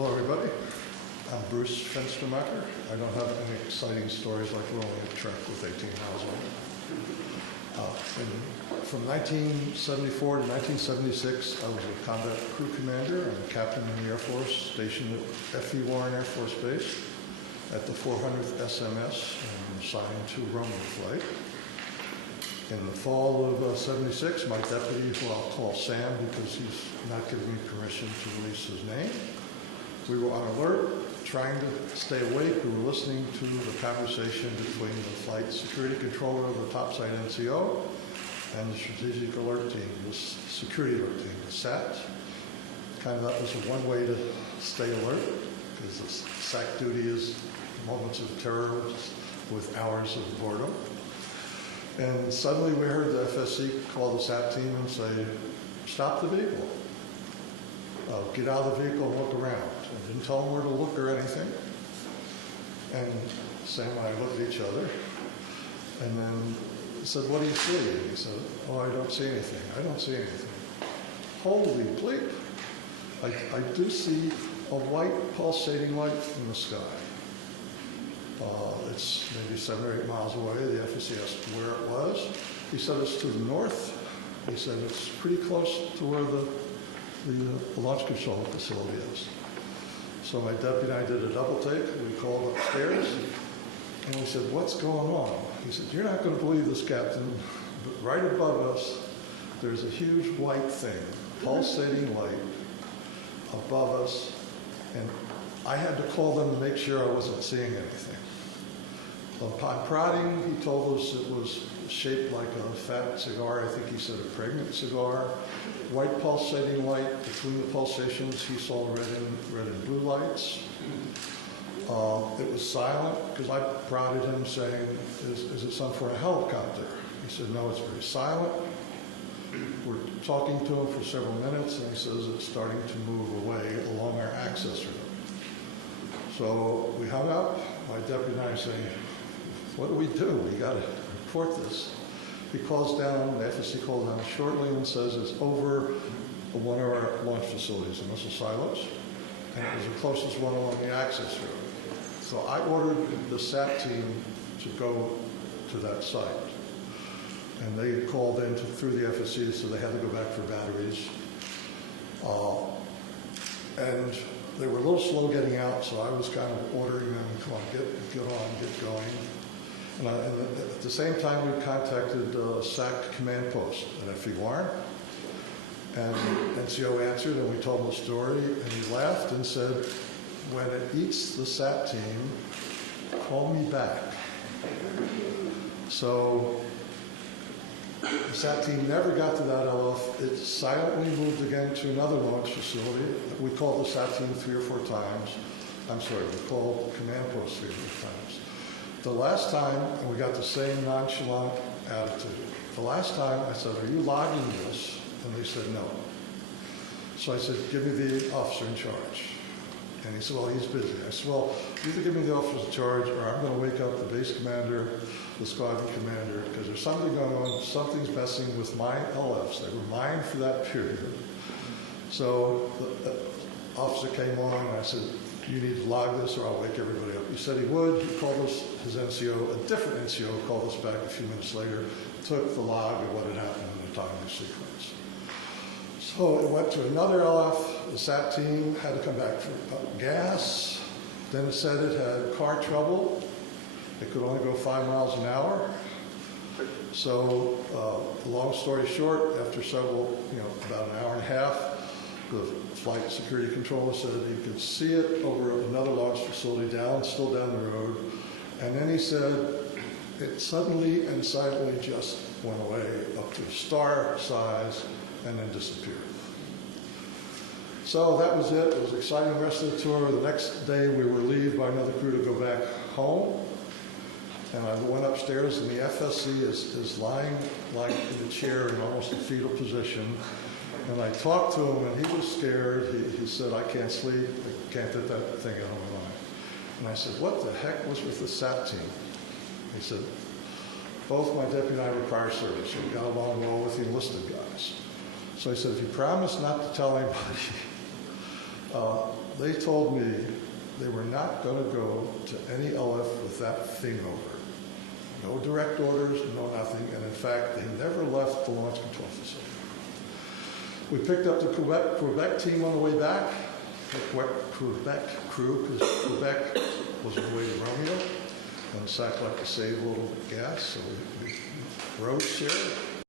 Hello everybody, I'm Bruce Fenstermacher. I don't have any exciting stories like rolling a truck with 18 miles on it. From 1974 to 1976, I was a combat crew commander and a captain in the Air Force, stationed at F.E. Warren Air Force Base at the 400th SMS and assigned to Roman flight. In the fall of '76, my deputy, who I'll call Sam because he's not giving me permission to release his name, we were on alert, trying to stay awake. We were listening to the conversation between the flight security controller of the topside NCO and the strategic alert team, the security alert team, the SAT. Kind of that was one way to stay alert, because the SAC duty is moments of terror with hours of boredom. And suddenly we heard the FSC call the SAT team and say, stop the vehicle. Get out of the vehicle and look around. I didn't tell them where to look or anything. And Sam and I looked at each other. And then he said, what do you see? And he said, oh, I don't see anything. I don't see anything. Holy bleep. I do see a white pulsating light in the sky. It's maybe 7 or 8 miles away. The FSC asked where it was. He said it's to the north. He said it's pretty close to where the launch control facility is. So my deputy and I did a double take. We called upstairs and we said, what's going on? He said, you're not going to believe this, Captain, but right above us, there's a huge white thing, pulsating light above us, and I had to call them to make sure I wasn't seeing anything. Upon prodding, he told us it was shaped like a fat cigar. I think he said a pregnant cigar. White pulsating light. Between the pulsations, he saw red and blue lights. It was silent, because I prodded him saying, is it something for a helicopter? He said, no, it's very silent. We're talking to him for several minutes, and he says it's starting to move away along our access route. So we hung up. My deputy and I saying, what do? We got to report this. He calls down, the FSC calls down shortly and says it's over one of our launch facilities in missile silos, and it was the closest one along the access route. So I ordered the SAT team to go to that site. And they called in through the FSC, so they had to go back for batteries. And they were a little slow getting out, so I was kind of ordering them, come on, get on, get going. And at the same time, we contacted SAC command post at F.E. Warren. And NCO answered, and we told him the story, and he laughed and said, when it eats the SAT team, call me back. So the SAT team never got to that LF. It silently moved again to another launch facility. We called the SAT team 3 or 4 times. I'm sorry, we called the command post 3 or 4 times. The last time, and we got the same nonchalant attitude. The last time I said, are you logging this? And they said no. So I said, give me the officer in charge. And he said, well, he's busy. I said, well, either give me the officer in charge or I'm going to wake up the base commander, the squadron commander, because there's something going on, something's messing with my LFs. They were mine for that period. So the officer came on and I said, you need to log this or I'll wake everybody up. He said he would. He called us, his NCO, a different NCO called us back a few minutes later, took the log of what had happened in the timing sequence. So it went to another LF. The SAT team had to come back for gas. Then it said it had car trouble. It could only go 5 miles an hour. So long story short, after several, about an hour and a half, the flight security controller said he could see it over another launch facility still down the road. And then he said it suddenly and silently just went away up to star size and then disappeared. So that was it. It was an exciting rest of the tour. The next day we were relieved by another crew to go back home. And I went upstairs and the FSC is lying like in a chair in almost a fetal position. And I talked to him and he was scared. He said, I can't sleep. I can't get that thing out of my mind. And I said, what the heck was with the SAT team? He said, both my deputy and I were prior service, so we got along well with the enlisted guys. So I said, if you promise not to tell anybody, They told me they were not going to go to any LF with that thing over. No direct orders, no nothing, and in fact, they never left the launch control facility. We picked up the Quebec team on the way back, the Quebec crew, because Quebec was on the way to Romeo, and SAC liked to save a little gas, so we rode here.